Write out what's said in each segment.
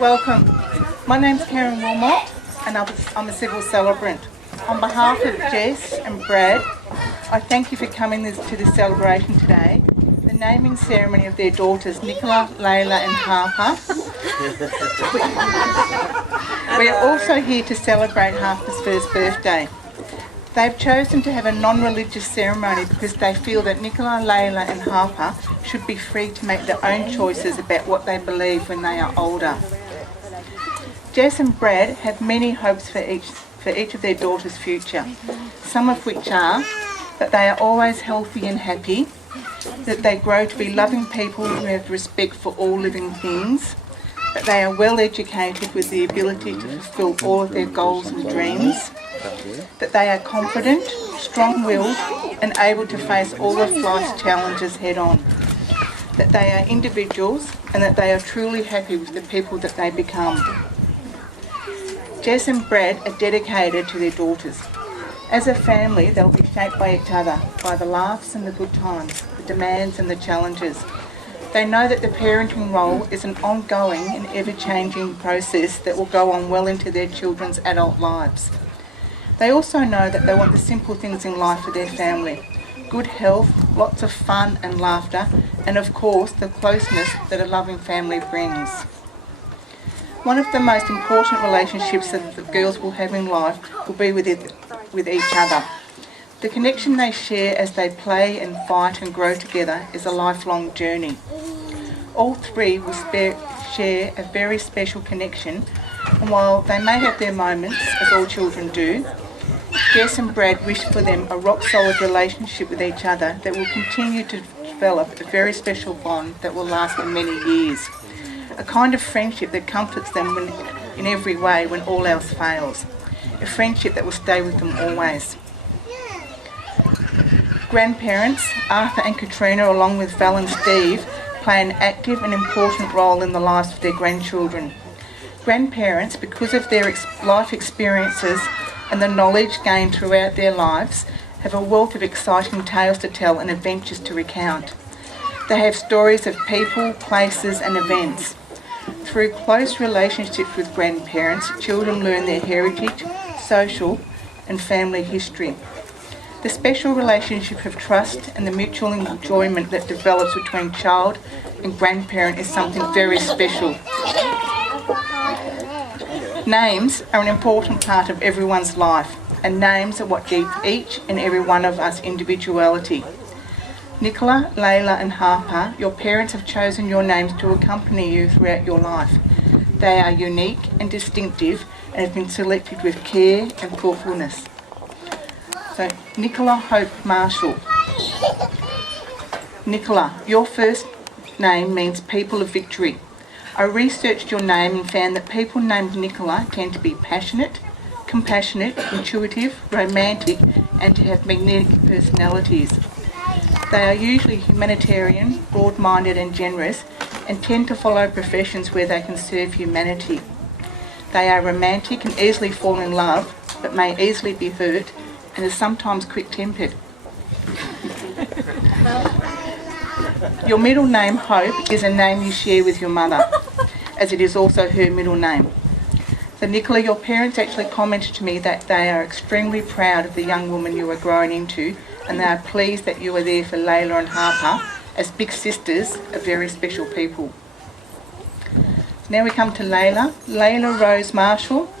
Welcome. My name's Karen Wilmot and I'm a civil celebrant. On behalf of Jess and Brad, I thank you for coming to this celebration today, the naming ceremony of their daughters Nicola, Layla and Harper. We are also here to celebrate Harper's first birthday. They've chosen to have a non-religious ceremony because they feel that Nicola, Layla and Harper should be free to make their own choices about what they believe when they are older. Jess and Brad have many hopes for each of their daughters' future, some of which are that they are always healthy and happy, that they grow to be loving people who have respect for all living things, that they are well educated with the ability to fulfil all of their goals and dreams, that they are confident, strong-willed and able to face all of life's challenges head-on, that they are individuals and that they are truly happy with the people that they become. Jess and Brad are dedicated to their daughters. As a family, they'll be shaped by each other, by the laughs and the good times, the demands and the challenges. They know that the parenting role is an ongoing and ever-changing process that will go on well into their children's adult lives. They also know that they want the simple things in life for their family. Good health, lots of fun and laughter, and of course the closeness that a loving family brings. One of the most important relationships that the girls will have in life will be with each other. The connection they share as they play and fight and grow together is a lifelong journey. All three will share a very special connection, and while they may have their moments, as all children do, Jess and Brad wish for them a rock-solid relationship with each other that will continue to develop a very special bond that will last for many years. A kind of friendship that comforts them in every way when all else fails. A friendship that will stay with them always. Grandparents, Arthur and Katrina, along with Val and Steve, play an active and important role in the lives of their grandchildren. Grandparents, because of their life experiences and the knowledge gained throughout their lives, have a wealth of exciting tales to tell and adventures to recount. They have stories of people, places and events. Through close relationships with grandparents, children learn their heritage, social and family history. The special relationship of trust and the mutual enjoyment that develops between child and grandparent is something very special. Names are an important part of everyone's life, and names are what give each and every one of us individuality. Nicola, Layla and Harper, your parents have chosen your names to accompany you throughout your life. They are unique and distinctive and have been selected with care and thoughtfulness. So, Nicola Hope Marshall. Nicola, your first name means people of victory. I researched your name and found that people named Nicola tend to be passionate, compassionate, intuitive, romantic and to have magnetic personalities. They are usually humanitarian, broad-minded and generous and tend to follow professions where they can serve humanity. They are romantic and easily fall in love but may easily be hurt and are sometimes quick-tempered. Your middle name, Hope, is a name you share with your mother, as it is also her middle name. So Nicola, your parents actually commented to me that they are extremely proud of the young woman you are growing into and they are pleased that you are there for Layla and Harper as big sisters of very special people. Now we come to Layla. Layla Rose Marshall.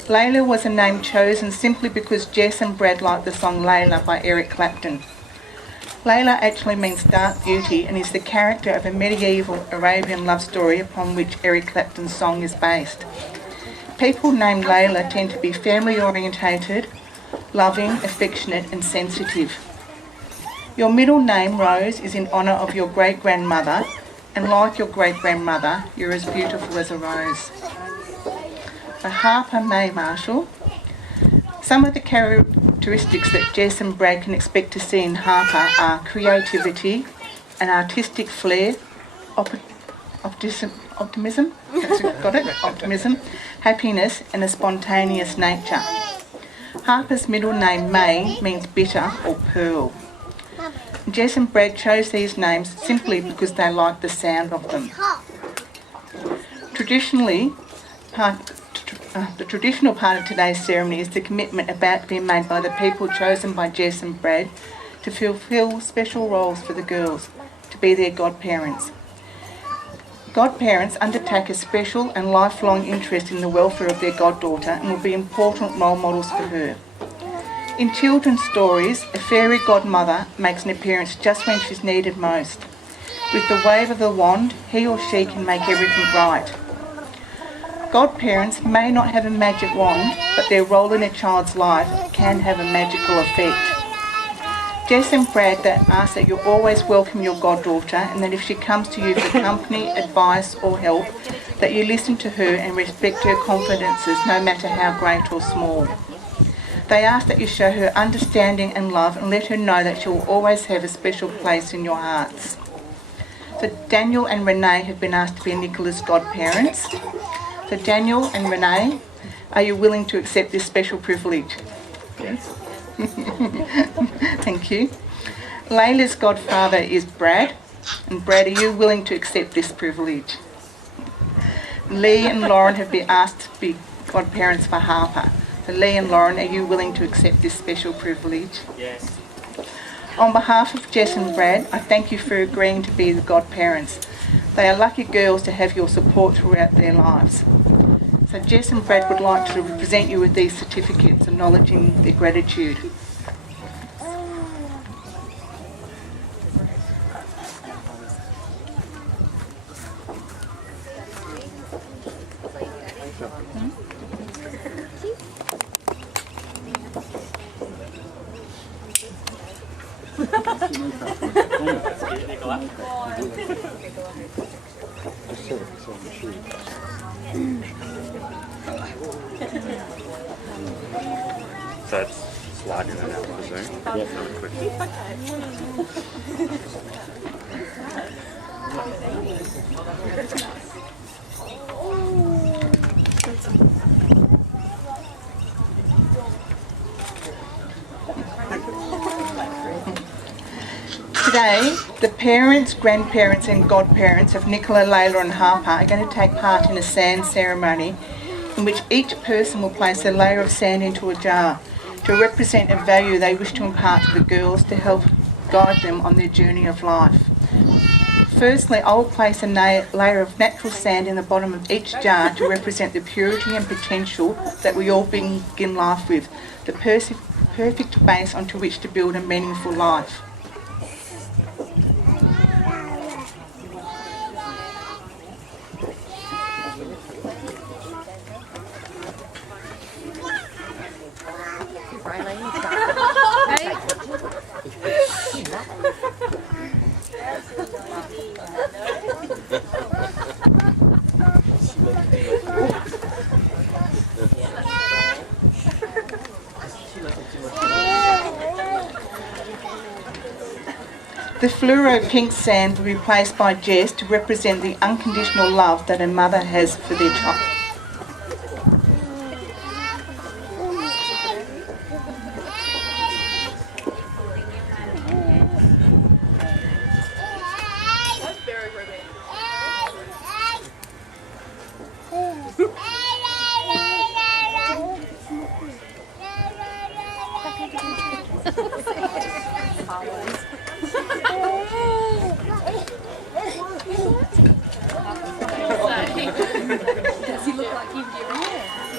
Layla was a name chosen simply because Jess and Brad liked the song Layla by Eric Clapton. Layla actually means dark beauty and is the character of a medieval Arabian love story upon which Eric Clapton's song is based. People named Layla tend to be family orientated, loving, affectionate and sensitive. Your middle name, Rose, is in honour of your great-grandmother, and like your great-grandmother, you're as beautiful as a rose. Harper May Marshall. Some of the characteristics that Jess and Brad can expect to see in Harper are creativity, an artistic flair, optimism, happiness and a spontaneous nature. Harper's middle name May means bitter or pearl. Jess and Brad chose these names simply because they liked the sound of them. Traditionally, the traditional part of today's ceremony is the commitment about to be made by the people chosen by Jess and Brad to fulfil special roles for the girls, to be their godparents. Godparents undertake a special and lifelong interest in the welfare of their goddaughter and will be important role models for her. In children's stories, a fairy godmother makes an appearance just when she's needed most. With the wave of a wand, he or she can make everything right. Godparents may not have a magic wand, but their role in a child's life can have a magical effect. Jess and Brad ask that you always welcome your goddaughter and that if she comes to you for company, advice or help, that you listen to her and respect her confidences no matter how great or small. They ask that you show her understanding and love and let her know that she will always have a special place in your hearts. So Daniel and Renee have been asked to be Nicola's godparents. So Daniel and Renee, are you willing to accept this special privilege? Yes. Thank you. Layla's godfather is Brad. And Brad, are you willing to accept this privilege? Lee and Lauren have been asked to be godparents for Harper. So Lee and Lauren, are you willing to accept this special privilege? Yes. On behalf of Jess and Brad, I thank you for agreeing to be the godparents. They are lucky girls to have your support throughout their lives. So Jess and Brad would like to present you with these certificates acknowledging their gratitude. Nicola. So it's sliding in and out, I presume? Yeah. Really quick. Today, the parents, grandparents and godparents of Nicola, Layla and Harper are going to take part in a sand ceremony in which each person will place a layer of sand into a jar to represent a value they wish to impart to the girls to help guide them on their journey of life. Firstly, I will place a layer of natural sand in the bottom of each jar to represent the purity and potential that we all begin life with, the perfect base onto which to build a meaningful life. The fluoro pink sand will be placed by Jess to represent the unconditional love that a mother has for their child.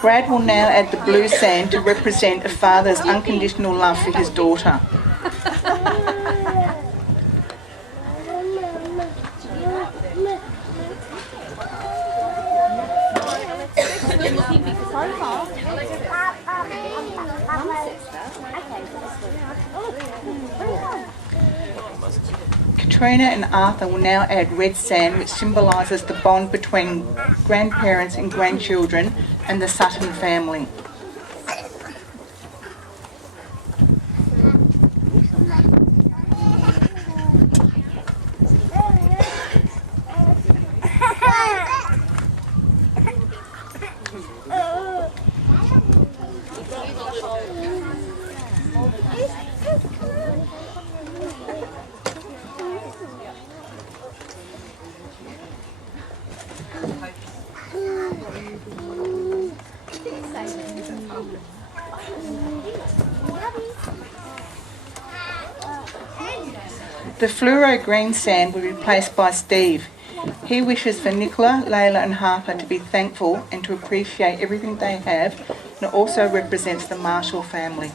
Brad will now add the blue sand to represent a father's unconditional love for his daughter. Katrina and Arthur will now add red sand, which symbolises the bond between grandparents and grandchildren and the Sutton family. The fluoro green sand will be replaced by Steve. He wishes for Nicola, Layla and Harper to be thankful and to appreciate everything they have, and it also represents the Marshall family.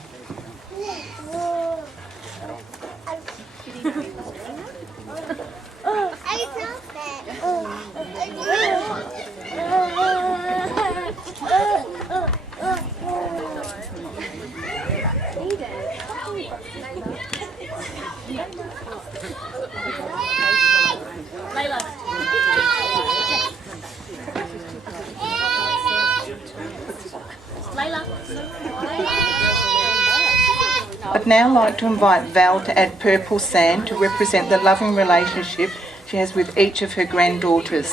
I'd now like to invite Val to add purple sand to represent the loving relationship she has with each of her granddaughters.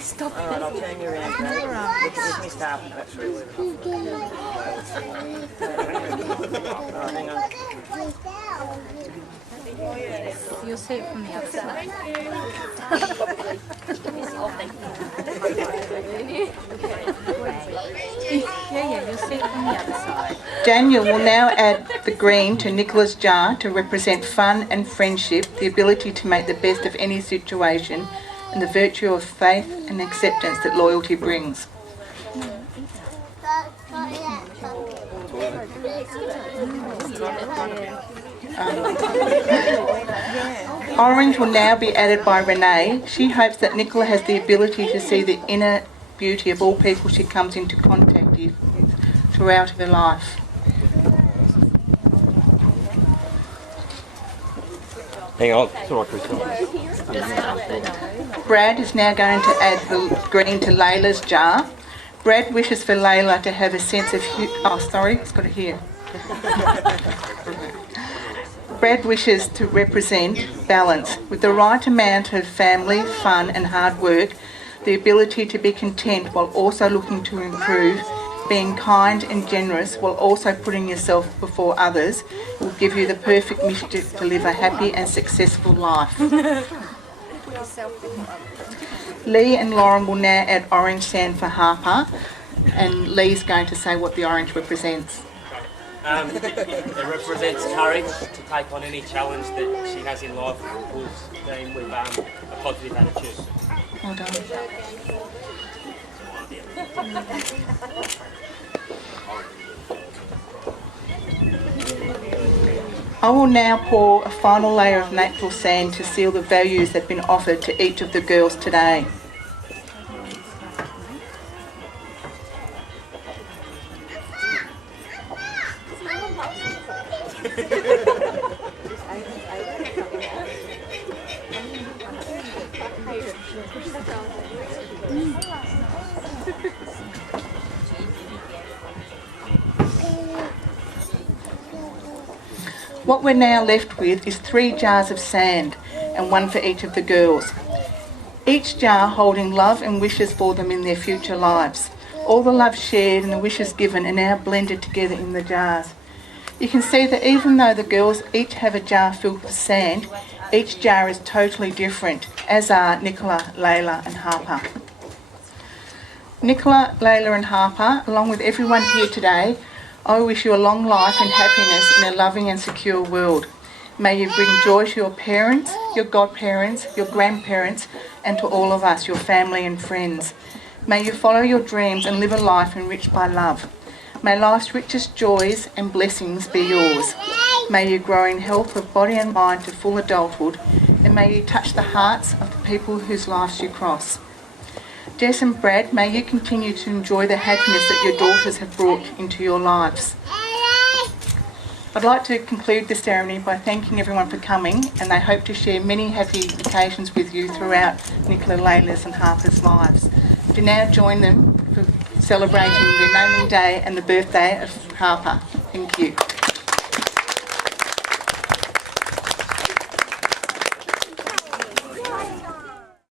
Stop it. Alright, I'll turn you around, Dave. Look at me start. Alright, hang on. You'll see it from the outside. Yeah, you'll see it from the other side. Daniel will now add the green to Nicola's jar to represent fun and friendship, the ability to make the best of any situation, and the virtue of faith and acceptance that loyalty brings. Orange will now be added by Renee. She hopes that Nicola has the ability to see the inner beauty of all people she comes into contact with throughout her life. Hang on, it's all right, Chris. Brad is now going to add the green to Layla's jar. Brad wishes for Layla to have a sense of... it's got it here. Brad wishes to represent balance, with the right amount of family, fun and hard work, the ability to be content while also looking to improve, being kind and generous while also putting yourself before others will give you the perfect mixture to live a happy and successful life. Lee and Lauren will now add orange sand for Harper, and Lee's going to say what the orange represents. It represents courage to take on any challenge that she has in life with a positive attitude. Well done. I will now pour a final layer of natural sand to seal the values that have been offered to each of the girls today. What we're now left with is 3 jars of sand and one for each of the girls. Each jar holding love and wishes for them in their future lives. All the love shared and the wishes given are now blended together in the jars. You can see that even though the girls each have a jar filled with sand, each jar is totally different, as are Nicola, Layla and Harper. Nicola, Layla and Harper, along with everyone here today, I wish you a long life and happiness in a loving and secure world. May you bring joy to your parents, your godparents, your grandparents, and to all of us, your family and friends. May you follow your dreams and live a life enriched by love. May life's richest joys and blessings be yours. May you grow in health of body and mind to full adulthood, and may you touch the hearts of the people whose lives you cross. Jess and Brad, may you continue to enjoy the happiness that your daughters have brought into your lives. I'd like to conclude the ceremony by thanking everyone for coming, and I hope to share many happy occasions with you throughout Nicola, Layla's and Harper's lives. To now join them for celebrating their naming day and the birthday of Harper. Thank you.